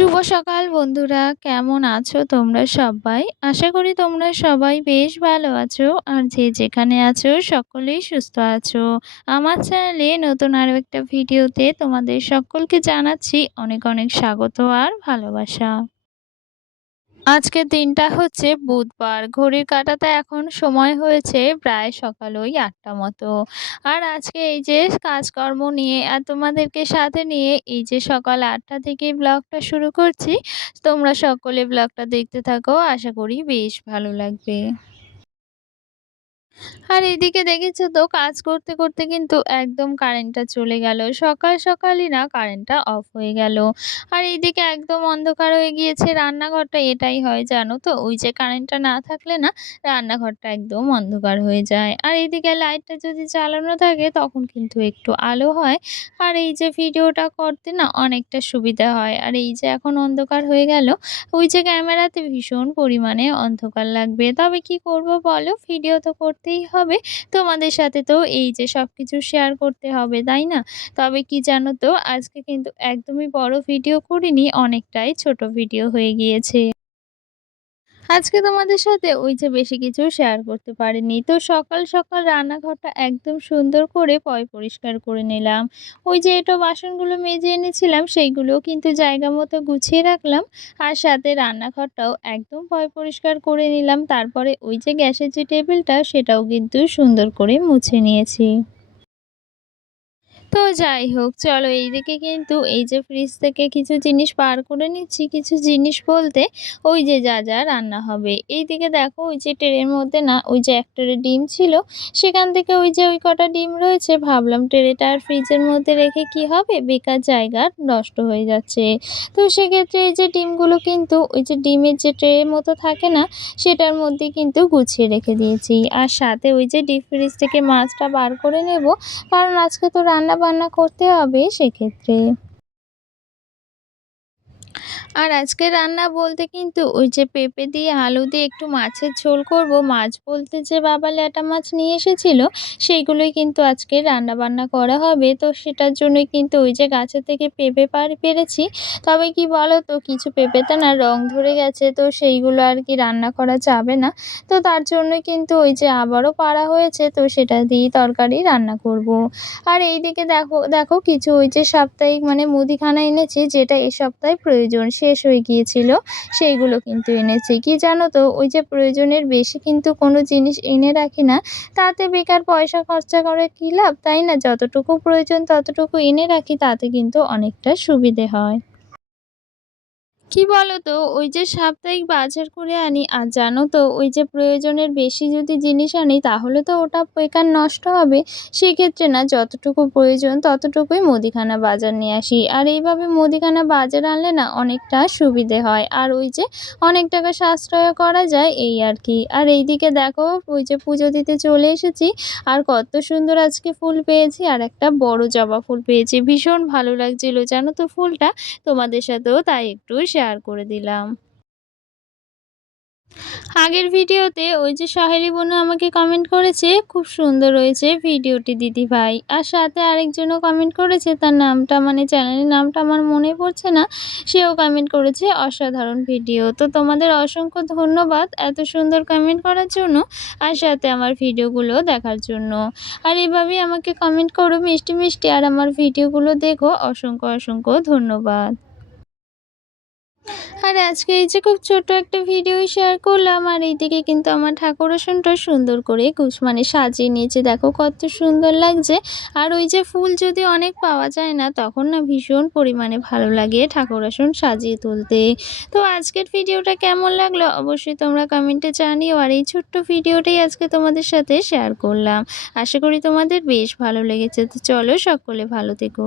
শুভ সকাল বন্ধুরা, কেমন আছো তোমরা সবাই? আশা করি তোমরা সবাই বেশ ভালো আছো আর যে যেখানে আছো সকলেই সুস্থ আছো। আমার চ্যানেলে নতুন আরো একটা ভিডিওতে তোমাদের সকলকে জানাচ্ছি অনেক অনেক স্বাগত আর ভালোবাসা। আজকের দিনটা হচ্ছে বুধবার। ঘড়ির কাঁটাতে এখন সময় হয়েছে প্রায় সকাল ওই ৮টা মতো। আর আজকে এই যে কাজকর্ম নিয়ে আর তোমাদেরকে সাথে নিয়ে এই যে সকাল ৮টা থেকেই ব্লগটা শুরু করছি। তোমরা সকলে ব্লগটা দেখতে থাকো। আশা করি বেশ ভালো লাগবে। আর এদিকে দেখেছো তো কাজ করতে করতে কিন্তু একদম কারেন্টটা চলে গেল। সকাল সকালই না কারেন্টটা অফ হয়ে গেল। আর এইদিকে একদম অন্ধকার হয়ে গিয়েছে রান্নাঘরটা। এটাই হয় জানো তো, ওই যে কারেন্টটা না থাকলে না রান্নাঘরটা একদম অন্ধকার হয়ে যায়। আর এইদিকে লাইটটা যদি চালানো থাকে তখন কিন্তু একটু আলো হয়। আর এই যে ভিডিওটা করতে না অনেকটা সুবিধা হয়। আর এই যে এখন অন্ধকার হয়ে গেল, ওই যে ক্যামেরাতে ভীষণ পরিমাণে অন্ধকার লাগবে। তবে কি করব বলো? ভিডিও তো করতেই হবে। তোমাদের সাথে তো এই যে সবকিছু শেয়ার করতে হবে, তাই না? তবে কি জানো তো, আজকে কিন্তু একদমই বড় ভিডিও করিনি, অনেকটাই ছোট ভিডিও হয়ে গিয়েছে। আজকে তোমাদের সাথে ওই যে বেশি কিছু শেয়ার করতে পারিনি। তো সকাল সকাল রান্নাঘরটা একদম সুন্দর করে পরিষ্কার করে নিলাম। ওই যে এঁটো বাসনগুলো মেজে এনেছিলাম সেইগুলোও কিন্তু জায়গা মতো গুছিয়ে রাখলাম। আর সাথে রান্নাঘরটাও একদম পরিষ্কার করে নিলাম। তারপরে ওই যে গ্যাসের যে টেবিলটা সেটাও কিন্তু সুন্দর করে মুছে নিয়েছি। তো যাই হোক, চলো এইদিকে কিন্তু এই যে ফ্রিজ থেকে কিছু জিনিস বার করে নিচ্ছি। কিছু জিনিস বলতে ওই যে যা রান্না হবে। এইদিকে দেখো ওই যে ট্রের মধ্যে না ওই যে এক ট্রে ডিম ছিল, সেখান থেকে ওই যে ওই কটা ডিম রয়েছে, ভাবলাম ট্রেটা আর ফ্রিজের মধ্যে রেখে কি হবে, বেকার জায়গা নষ্ট হয়ে যাচ্ছে। তো সেক্ষেত্রে এই যে ডিমগুলো কিন্তু ওই যে ডিমের যে ট্রের মতো থাকে না, সেটার মধ্যে কিন্তু গুছিয়ে রেখে দিয়েছি। আর সাথে ওই যে ডিপ ফ্রিজ থেকে মাছটা বার করে নেব, কারণ আজকে তো রান্না-বান্না করতে হবে সেক্ষেত্রে। আর আজকে রান্না বলতে কিন্তু ওই যে পেঁপে দিয়ে আলু দিয়ে একটু মাছের ঝোল করব। মাছ বলতে যে বাবা ল্যাটা মাছ নিয়ে এসেছিল, সেইগুলোই কিন্তু আজকে রান্না-বান্না করা হবে। তো সেটার জন্যই কিন্তু ওই যে গাছের থেকে পেঁপে পেড়েছি। তবে কি বলো তো, কিছু পেঁপেতে না রং ধরে গেছে, তো সেইগুলো আর কি রান্না করা যাবে না। তো তার জন্যই কিন্তু ওই যে আবারও পাড়া হয়েছে, তো সেটা দিয়েই তরকারি রান্না করব। আর এইদিকে দেখো দেখো কিছু ওই যে সাপ্তাহিক মানে মুদিখানা এনেছি, যেটা এ সপ্তাহে প্রয়োজন শেষ হয়ে গিয়েছিল, সেইগুলো কিন্তু এনেছি। কি জানো তো, ওই যে প্রয়োজনের বেশি কিন্তু কোনো জিনিস এনে রাখি না, তাতে বেকার পয়সা খরচা করে কী লাভ, তাই না? যতটুকু প্রয়োজন ততটুকু এনে রাখি, তাতে কিন্তু অনেকটা সুবিধে হয়। কি বলতো, ওই যে সাপ্তাহিক বাজার করে আনি, আর জানো তো ওই যে প্রয়োজনের বেশি যদি জিনিস আনি তাহলে তো ওটা বেকার নষ্ট হবে। সেক্ষেত্রে না যতটুকু প্রয়োজন ততটুকুই মুদিখানা বাজার নিয়ে আসি। আর এইভাবে মুদিখানা বাজার আনলে না অনেকটা সুবিধে হয়। আর ওই যে অনেক টাকা সাশ্রয় করা যায় এই আর কি। আর এইদিকে দেখো ওই যে পুজো দিতে চলে এসেছি। আর কত সুন্দর আজকে ফুল পেয়েছি, আর একটা বড় জবা ফুল পেয়েছি। ভীষণ ভালো লাগছিল জানো তো ফুলটা। তোমাদের সাথেও তাই একটু শেয়ার করে দিলাম। আগের ভিডিওতে ওই যে সহেলি বোনও আমাকে কমেন্ট করেছে, খুব সুন্দর হয়েছে ভিডিওটি দিদিভাই। আর সাথে আরেকজনও কমেন্ট করেছে, তার নামটা মানে চ্যানেলের নামটা আমার মনে পড়ছে না। সেও কমেন্ট করেছে অসাধারণ ভিডিও। তো তোমাদের অসংখ্য ধন্যবাদ এত সুন্দর কমেন্ট করার জন্য, আর সাথে আমার ভিডিওগুলো দেখার জন্য। আর এভাবেই আমাকে কমেন্ট করো মিষ্টি মিষ্টি, আর আমার ভিডিওগুলো দেখো। অসংখ্য অসংখ্য ধন্যবাদ। আর আজকে এই যে খুব ছোট্ট একটা ভিডিও শেয়ার করলাম। আর এইদিকে কিন্তু আমার ঠাকুর আসনটা সুন্দর করে মানে সাজিয়ে নিয়েছে, দেখো কত সুন্দর লাগছে। আর ওই যে ফুল যদি অনেক পাওয়া যায় না, তখন না ভীষণ পরিমাণে ভালো লাগে ঠাকুর আসন সাজিয়ে তুলতে। তো আজকের ভিডিওটা কেমন লাগলো অবশ্যই তোমরা কমেন্টে জানিও। আর এই ছোট্ট ভিডিওটাই আজকে তোমাদের সাথে শেয়ার করলাম। আশা করি তোমাদের বেশ ভালো লেগেছে। তো চলো সকলে ভালো থেকো।